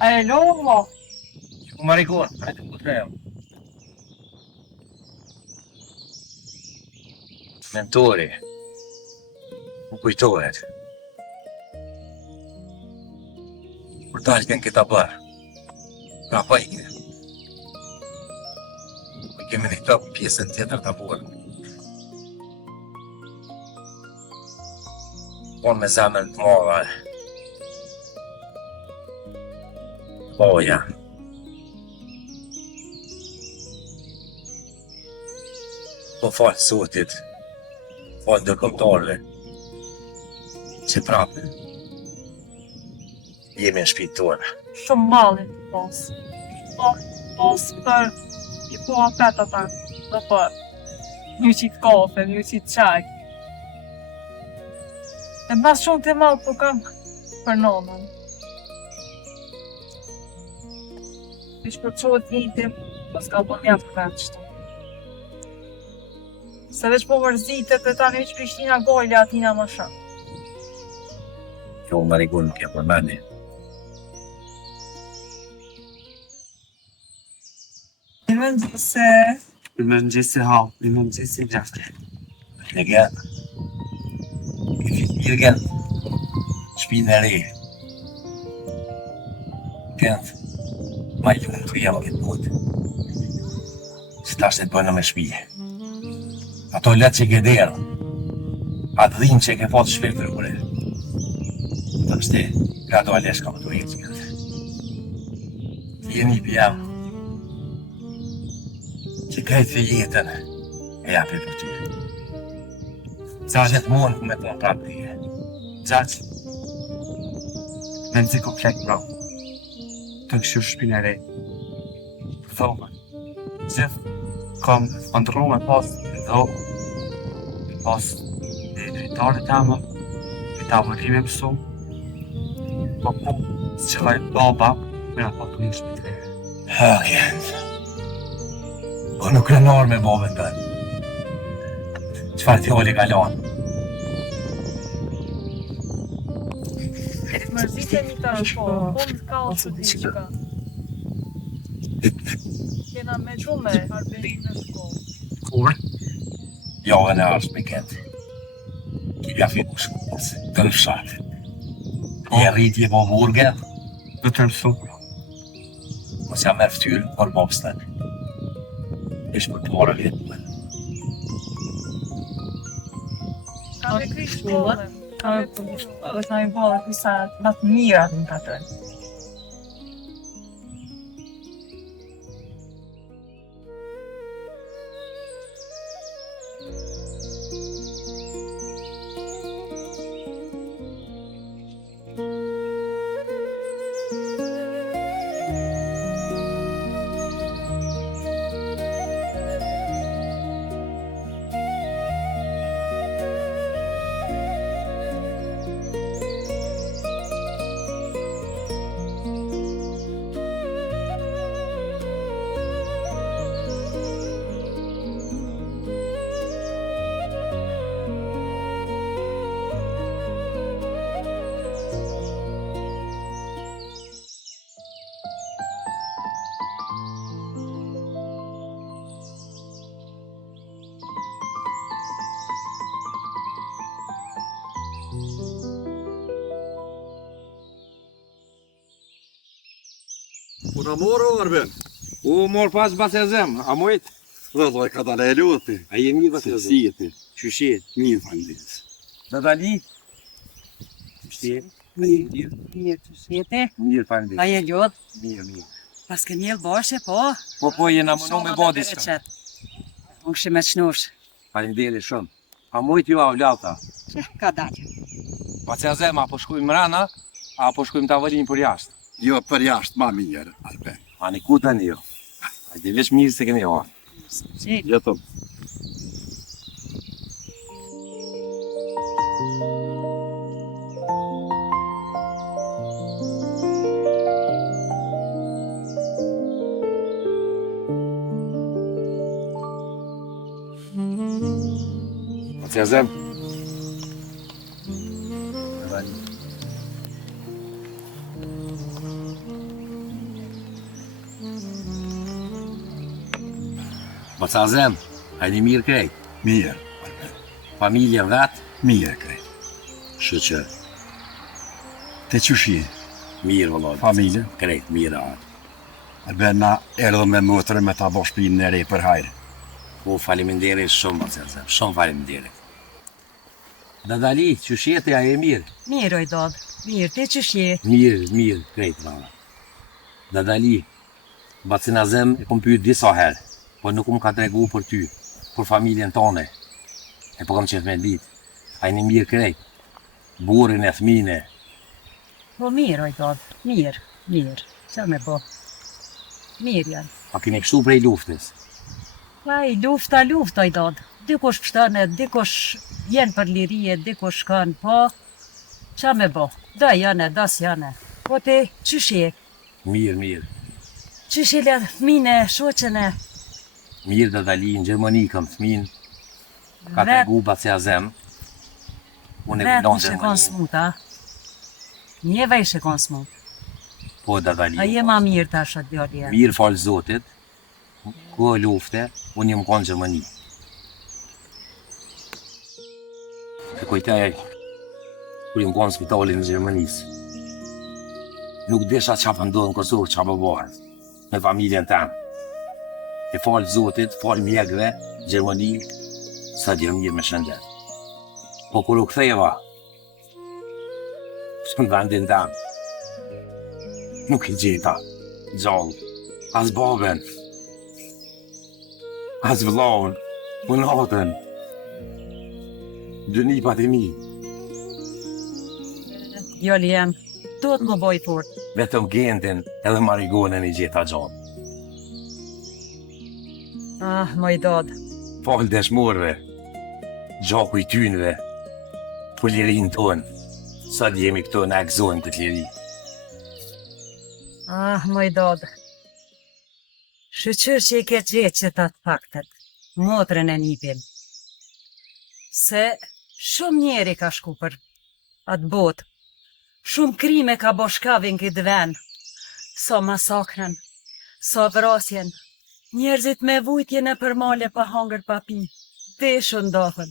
Alo, mo. Ku marikon, hajde ku trem. Mentori, më kujtohet. Kur dalën këta bërë, pra pa ike. I kemi në këta pjesën tjetër të burë. Po me zemër të madhe. Boja. Po falë sotit, falë ndërkombëtarëve, që prapë jemi në shtëpinë tonë. Shumë malli pas. Pas për i po apet ata. Dhe për një qitë kafe, një qitë qaj. E mas shumë të malë po kam për nonën. I shpërqohet vitim, po s'ka po mjaft veçtë. Se veç po vërzitet e tani veç Prishtina Golja atina më shumë. Kjo marikun nuk e përmeni. Mëngjesi hall, mëngjesi gjafte. Në gënë, i gënë, shpinë e re. Gënë, ma i lumë të jam këtë botë. Që ta shtë të bëjnë me shpije. Ato letë që ke derë, atë dhinë që ke fatë shpirtër kure. Të mështë, gradualisht ka më të rejtë që këtë. Të jeni për jam. që krejtë jetën e japi për ty. Sa gjithmonë ku me të më prapë tyje. Gjaç. Me nëzi komplek, bro. Të këshur shpinë e re. Thome. Gjithë kom kontrolu me pas në dhokë. Me pas në drejtare të ama. Me tavorime mësu. Po po, së që kaj baba, me në pak një shpinë e re. Haken. Po nuk krenar me babën tënë. Qëfar t'jolli kalon? Mërzitemi tash, po më ka ose diçka. Kena me gjume arbetin në shkollë. Kur? Jo e në arsh me këtë. Kja fiku shkollës, të në fshatë. Je rritje po burge, Do të mësu, bro. mos jam merë ftyrë, por babës tënë. Ishë për pare vjetë. Ka me kry shkollën. Ka me kry shkollën. Dhe ka me bëllë kësa batë mirat në katërën. Una moro, Arben? U mor pas Basezem, a mujt? Vëllai, ka dalë e luti. A je mirë Se Basezem? si e ti? Qyshi? Mirë, fandis. Dhe dali? Qyshi? Mirë të shjete, Mirë fandi. a je ljodh, Mirë. pas ke njëllë boshe, po? Po, jena mënu me bodi shka. Unë shi me qnush, Faleminderit shumë. A mujt ju a vlata? që ka dalë. Basezem, apo shkujmë mrana, apo shkujmë tavolinë për jashtë? Jo, për jashtë ma mirë, Arben. Ani ku tani jo? A di veç mirë se kemi jo. Që Jo të. Basezem. Basezem, hajni mirë krejt. Mirë, Arben. Familjen vetë, Mirë, krejt. shëqë. Te qëshi, Mirë vëlloj. familje? Krejt, mirë atë. Arben, na erdhë me motrë me ta bo shpinë në re për hajrë. Po, faleminderit shumë, Basezem, shumë faleminderit. Dhe dali, që shjete a e mirë? mirë oj dodë, mirë, ti që shje, Mirë, krejt valla. Dhe dali, Bacinazem e kom pyet disa herë, po nuk më ka tregu për ty, për familjen tone. E po kam qef me ditë, a jeni mirë krejt? Burin e fmine, po mirë oj dodë, mirë, që me bo, mirë janë. a keni kështu prej luftës? Pa i lufta oj dodë, dikush pështane, dikush jenë për lirije, dikush kanë, po, që me bo, da janë, das janë, po ti që shje, Mirë. që shile fmine, shoqene, Mirë dhe dali në Gjermani kam fmin, ka Vet- tregu Bacinazem. Unë e vetë këndon ishe konë Gjermani. smut, a? Njeve ishe konë smut. Po dhe dali. A je ma mirë tash atë djallje. Mirë falë Zotit, ku e lufte, unë jem konë Gjermani. E kujtaj, kur jem konë spitalin në Gjermanisë. Nuk desha qa për ndodhë në Kosovë, qa për bëhet, me familjen temë. E falë Zotit, falë mjekve, Gjermani, sa dje mirë me shëndet. Po kur u ktheva, në vendin temë, nuk i gjeta, gjallë, as babën. as vëllaun, punatën, dy nipat e mi, Djali jem, do të më boj fort. vetëm Gentin edhe Marigonën i gjeta gjatë. Ah, moj dad. Falë dëshmorëve, gjaku i tynëve, për lirin tonë, sa jemi këto në akzojmë të liri. Ah, moj dad. Shqyr që i ke gjetë që ta të faktet, motrën e nipin. Se shumë njeri ka shku për atë botë. Shumë krime ka bo shkavin këtë ven. Sa masakrën, sa vrasjen. Njerëzit me vujtje në përmale pa hangër pa pi. Teshu ndohën.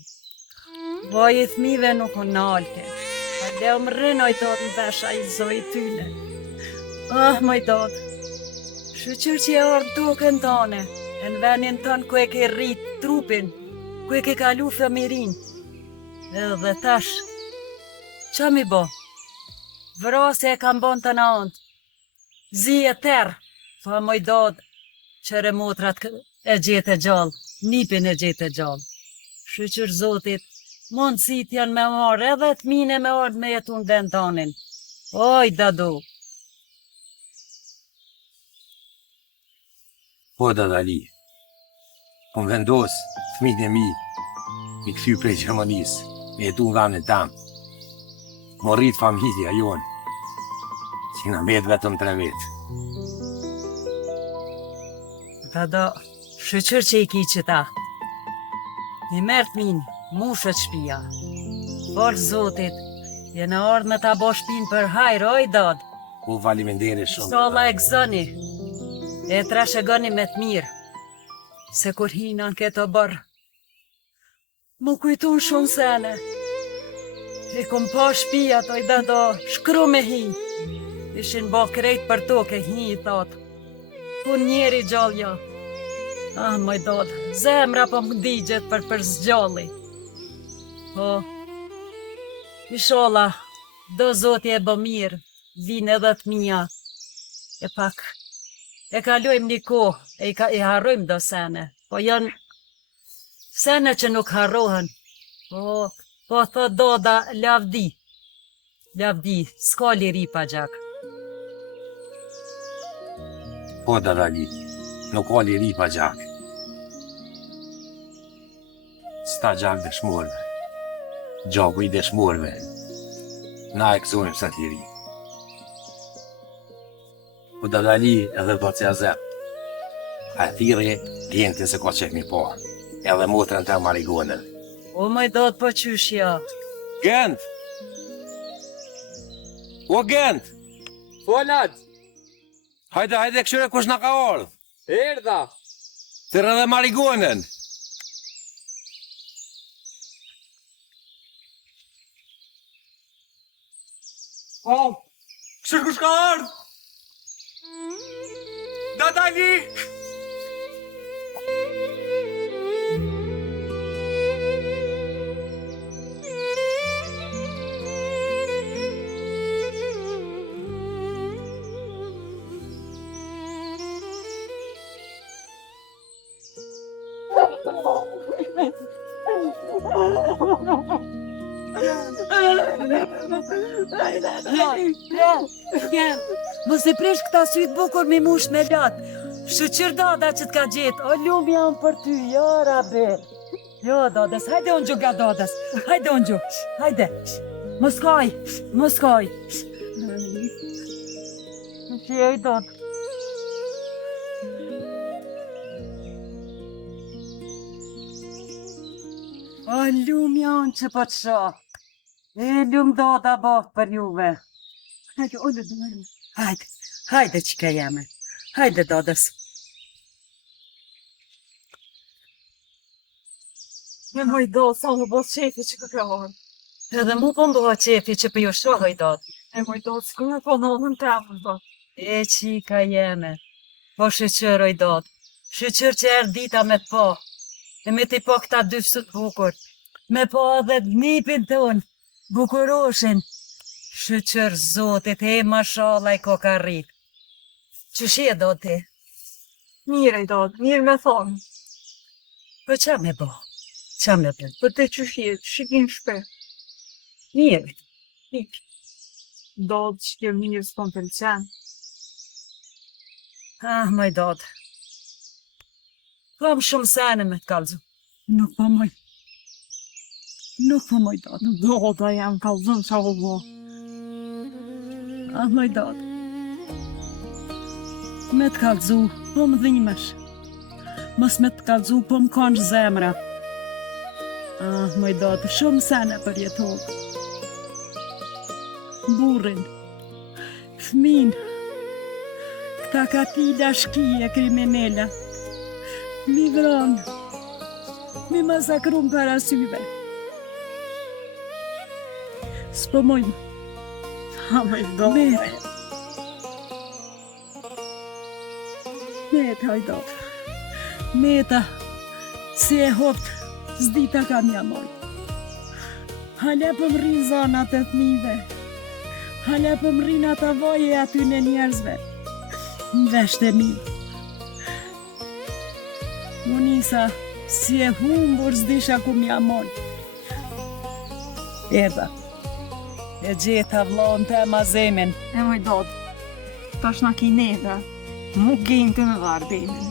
Vaj i thmive nuk unë nalke. A dhe më rënoj të atë në vesha i zoj tyne. Ah, moj datë. Shqyr që e ardhë tokën tane, e në venin tanë ku e ke rritë trupin, ku e ke kalu fëmirin. Edhe tash, qa mi bo? Vrasje e kam bon të në andë. Zi e terë, fa moj dadë, qëre motrat e gjete gjallë, nipin e gjete gjallë. Shqyr zotit, mundësit janë me marë, edhe të mine me ardhë me jetu në den tanin. Oj, dadu. Po, dadali, unë vendos fëmijën e mi, mi këthy prej Gjermanisë, me jetu nga në tamë. Më rritë familja jonë, që nga metë vetëm 3 vetë. Dada, shqyr që i ki që ta. Një mërtë minë, mushët shpia. Falë zotit, jene ardhë me ta bo shpinë për hajrë, oj dadë. U valimendere shumë. Sola e gëzoni, e trashëgoni me të mirë, se kur hina në këto bërë. Më kujtun shumë sene. I kom pa shpia toj dada, shkru me hi. Ishin bo krejt për toke hi i thotë. Kun njeri gjallja. Ah, moj dodë, zemra po më digjet për zgjalli. Po, isholla, do zoti e bë mirë, vinë edhe të mija. E pak, e kalojmë një kohë, e harrojmë do sene. Po janë sene që nuk harrohen. Po thot doda, lavdi. Lavdi, s'ka liri pa gjak. Po, dadali, nuk ka liri pa gjak. Sta gjak dëshmorëve, gjaku i dëshmorëve, na e këzojmë sa të liri. Po, dadali edhe do të jazet, a thire Gentin se ka qef mi po, edhe motrën të Marigonën. O, moj dot, po qyshja. Gent! O, Gent! Folat, Hajde, këshyre kush na ka ardhë. erdha. Thirë edhe Marigonën. O, kështu kush ka ardhë? Dadali! Mos e prish këta sytë bukur me mush me latë. Shqyr dada që t'ka gjetë, o lumë jam për ty, jo rabe. Jo, dadas, hajde unë gjuga dadas, hajde unë gjuga, hajde. Mos kaj. Që e i dada. O lumë janë që po të shoh. E lumë dada bëhë për juve. Hajde, o lumë. Hajde që ka jeme. Hajde, dadas. Me moj do, sa më bo qefi që ka orë. Edhe mu po mboha qefi që për ju shohoj, dad. E moj do, s'ku me po në në temën, do. E qika jeme. Po shqyqëroj, dad. Shqyqër që erë dita me të po. E me t'i po këta dy sët bukur. Me po edhe nipin të unë. Bukuroshin. Shqyqër zotit, e mashallah i ko ka rrit. Që shje do ti? Mirë i do, mirë me thonë. Po qa me bo? Qa me bo? Po te qysh jetë, shikin shpe. Mirë. Do të që ke mirë s'pon pëlqen. Ah, moj dot. Kam shumë sene me të kalzu. Nuk po moj. Nuk po moj dot. Do da jam kallëzën qa ho bo. Ah, moj dot. Me të kalzu, po më dhimesh. Mos me të kalzu, po më konç zemra. Ah, moj dot, shumë sene për jetovë. Burrin, fmin, këta katila shkije kriminella, mi vron, mi masakrum para syve. S'po mojmë, Ha moj do. mere. Meta, hajdot. Meta, si e hopt, s'dita ka një moj. Hale po më rinë zonat e thmive. Hale po më rinë ata voje aty në njerëzve. Në vesht e mi. Munisa, si e humbur s'disha ku m'ja moj. Erdha. E gjeta vlon të ma zemin. E moj dot. Tash na ki neve. Mu gejnë të në dharë demin.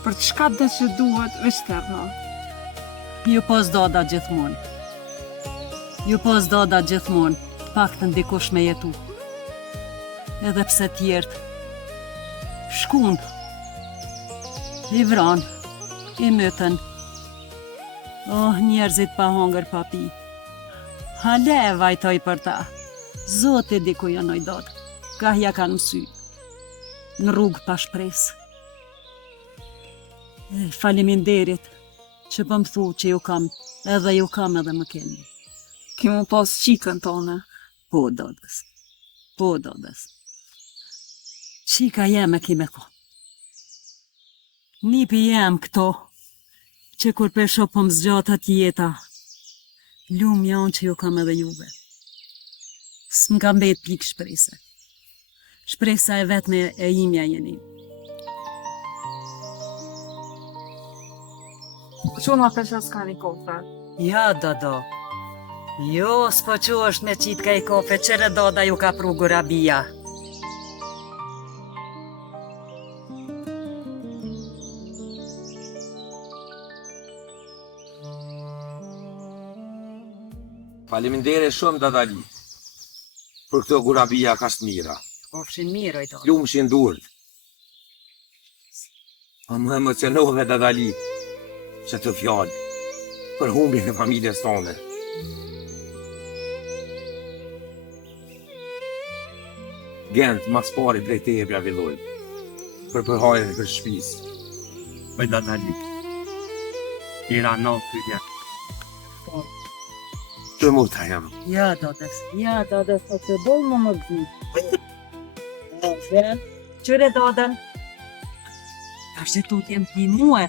Për të shkat dhe që duhet, veç tërna. Ju po s'doda gjithmonë. Ju po s'doda gjithmonë, pak të ndikush me jetu. Edhe pse tjertë. Shkund. I vran. I mytën. Oh, njerëzit pa hongër pa pi. Hale e vajtoj për ta. Zoti di ku janoj dot. Ka ja kanë mësy. Në rrugë pa shpresë. Faleminderit që po më thu që ju kam, edhe ju kam edhe më keni. Kimu pas qikën tone. Po, dodës. Po, dodës. Qika jeme kime ko. Nipi jem këto, që kur pesho po më zgjatat jeta, lum janë që ju kam edhe juve. S'm kam bet pik shprese. Shpresa e vetme e imja jeni. Quna pesha s'ka një kofe. Ja, dodo. Jo, s'po që është me qitë ka i kofe, qëre doda ju ka pru gurabia. Faleminderit shumë dadali. Për këto gurabia ka mira. Ofshin mirë, ojdo. Lumshin durët. A më emocionove dadali që të fjallë për humbin e familjes tonë. Gent, mas pari prej te e bja villoj, për përhajën e për shpis. Oj dadali. Ira në pyetja. Të murta jam. Ja, dodës, o të bol më gzi. Qëre dodën? Tash që tu t'jem t'i muë.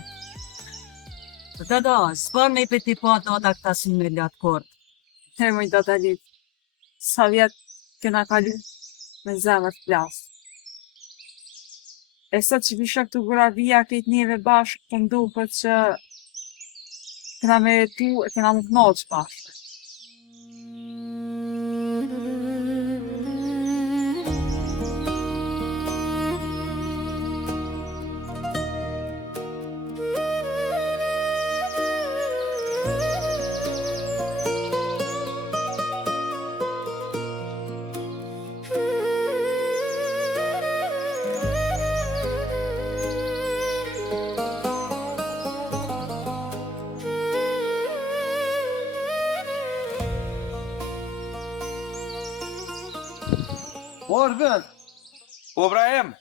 Dodo, s'pon me i pëti po doda këta si me latë kort. Te moj dadalit. Sa vjetë kena kalu me zemër të plasë. E sot që visha këtu gurabia këtë njeve bashkë, të nduhet që kena me jetu e kena më knoqë bashkë. Por vend, Po, Brahim?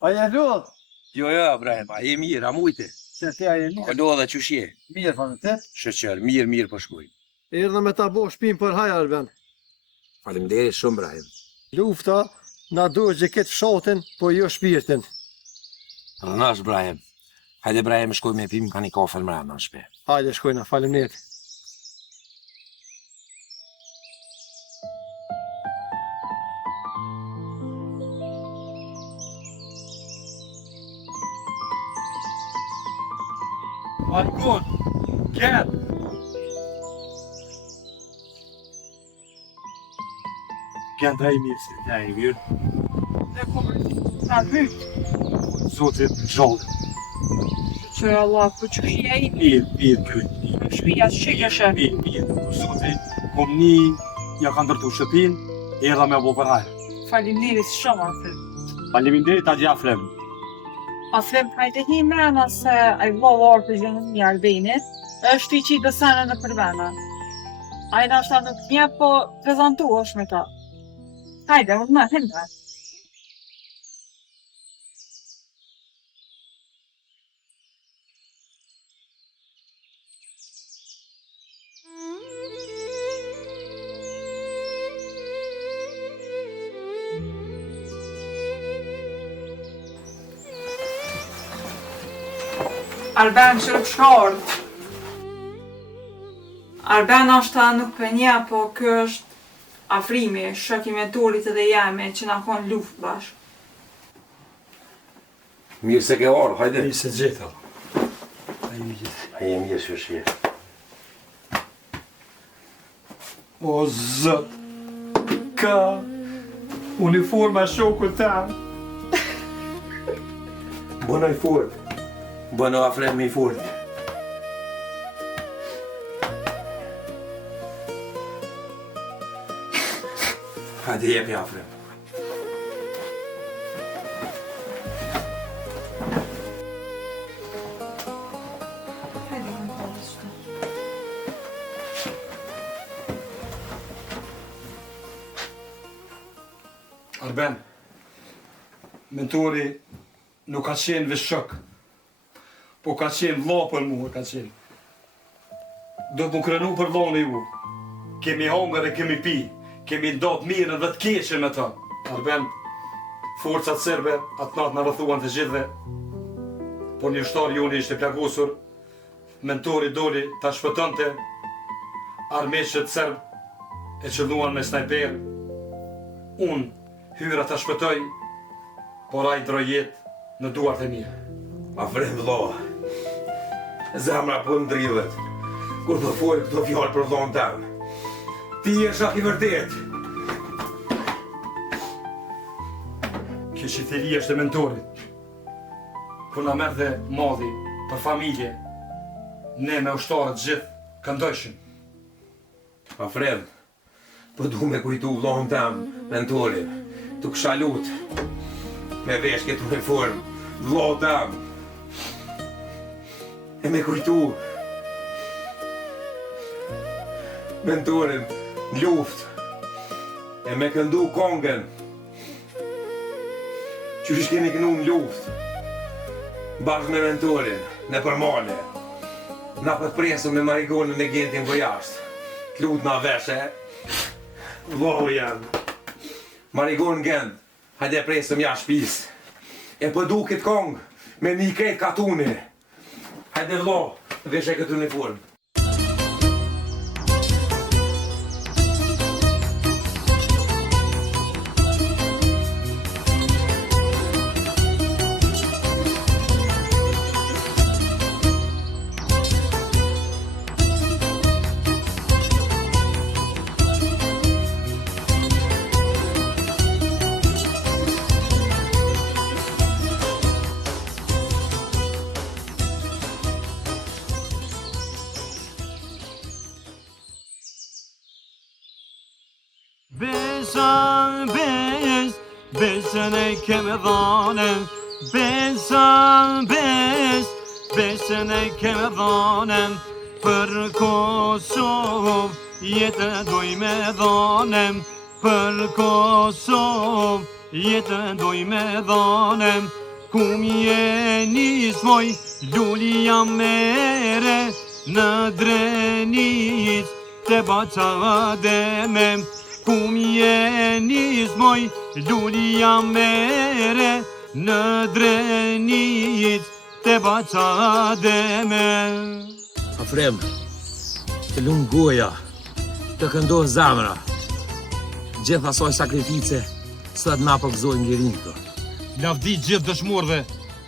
a je lodh? Jo, Brahim, a je mirë, a mujte? Se ti a je O mirë. lo dhe qëshje? Mirë, fanë te. Shëqër, mirë po shkoj. Erdha me ta bo shpinë për hajar vend. Faleminderit shumë, Brahim. Lufta na duhet që këtë fshatin, po jo shpirtin. Rënash, Brahim. Hajde, Brahim, shkoj me pim ka një kafe në mrena në shpe. Hajde shkojna, faleminderit. Marikon, Ken. Ken të mirë si të mirë. Dhe kommer ta myt. Zotit gjallë. Që Allah, ku që shia i Mirë këtë. shpia që këshë. Mirë. Zotit, kom një ja ka ndërtu shtëpin, edha me bo për hajrë. Faleminderit shumë atë. Faleminderit ta gja frem. Afrem, hajde hi mrena se ai vllovar të gjënë një Albinit, është i qitë dësane në përbena. Ajna është ta nuk një, po prezentu është me ta. Hajde, unë me, hindre. Arben shërpshkord. Arben është ta nuk për një, po kjo është afrimi, shok i mentorit edhe jeme që na konë luft bashkë. Mirë se ke orë, hajde. Mirë se gjitha. Aje mirë që shirë. O zët, ka uniforma shokut ta. Bënoj furt. Bëno Afrem mi furt. Hajde jepi Afrem. Arben, mentori nuk ka qenë veç shok, po ka qenë vlla për mua, ka qenë. Do të më krenu për vllon e ju. Kemi hongër e kemi pi, kemi ndat mirën dhe të keqen me ta. Arben, forcat serbe atë natë në rëthuan të gjithve, por një shtar joni ishte plagosur, mentori doli ta shpëtonte, armeshët serb e qëlluan me snajper. Unë hyra ta shpëtoj, por ai droi jetë në duart e mia. Afrem vëlla, zemra po ndrillet, kur po folë këto fjallë për vllon tem. Ti je shak i vërtet. Kjo qitëri është e mentorit. Kur na merr dhe madhi për familje, ne me ushtarët gjithë këndojshim. Afrem, po du me kujtu vllon tem, mentorin. Tu kësha lut, me vesh këtë uniform, vlla tem. E me kujtu mentorin në luft, e me këndu kongën, që është keni kënu në luft, bashkë me mentorin, në përmale, na për të presur me marigonën e gentin për jashtë, të lut na veshe, vlau janë. Marigon gend, hajde presëm jashtë shpis, e pëdu këtë kongë, me një krejt katuni, hajde vlau, veshe këtë uniform. Besan besën e kemë dhanem. Besan besën e kemë dhanem. Për Kosovë jetën doj me dhanem. Për Kosovë jetën doj me dhanem. Kum jeni smoj luli jam mere në Drenic te baca demem. Kum jeni smoj luli jam mere në Drenic te baca demem. Afrem, të lumë goja, të këndohë zamra, gjithë asoj sakrifice, së të na përgëzojnë lirin këto. Lavdi gjithë dëshmorëve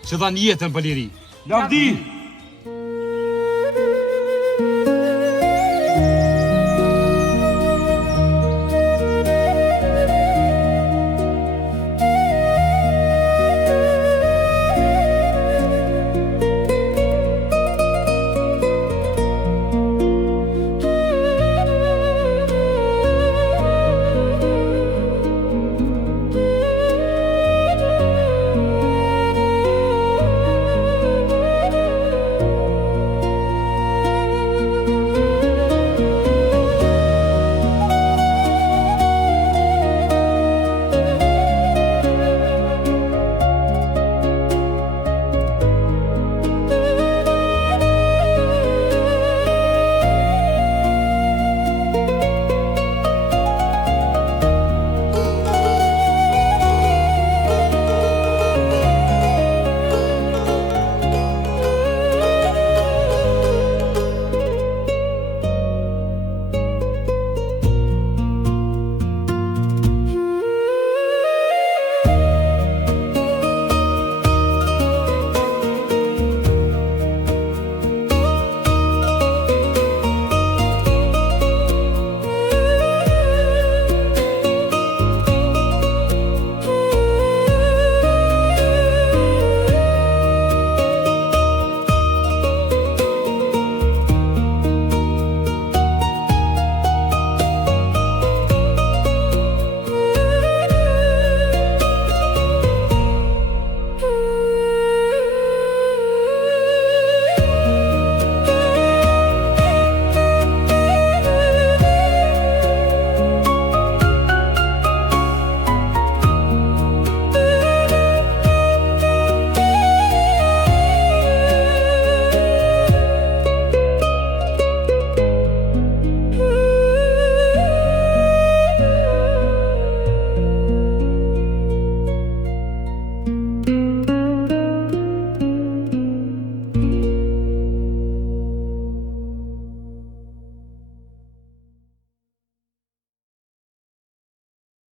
që dhanë jetën për liri. Lavdi!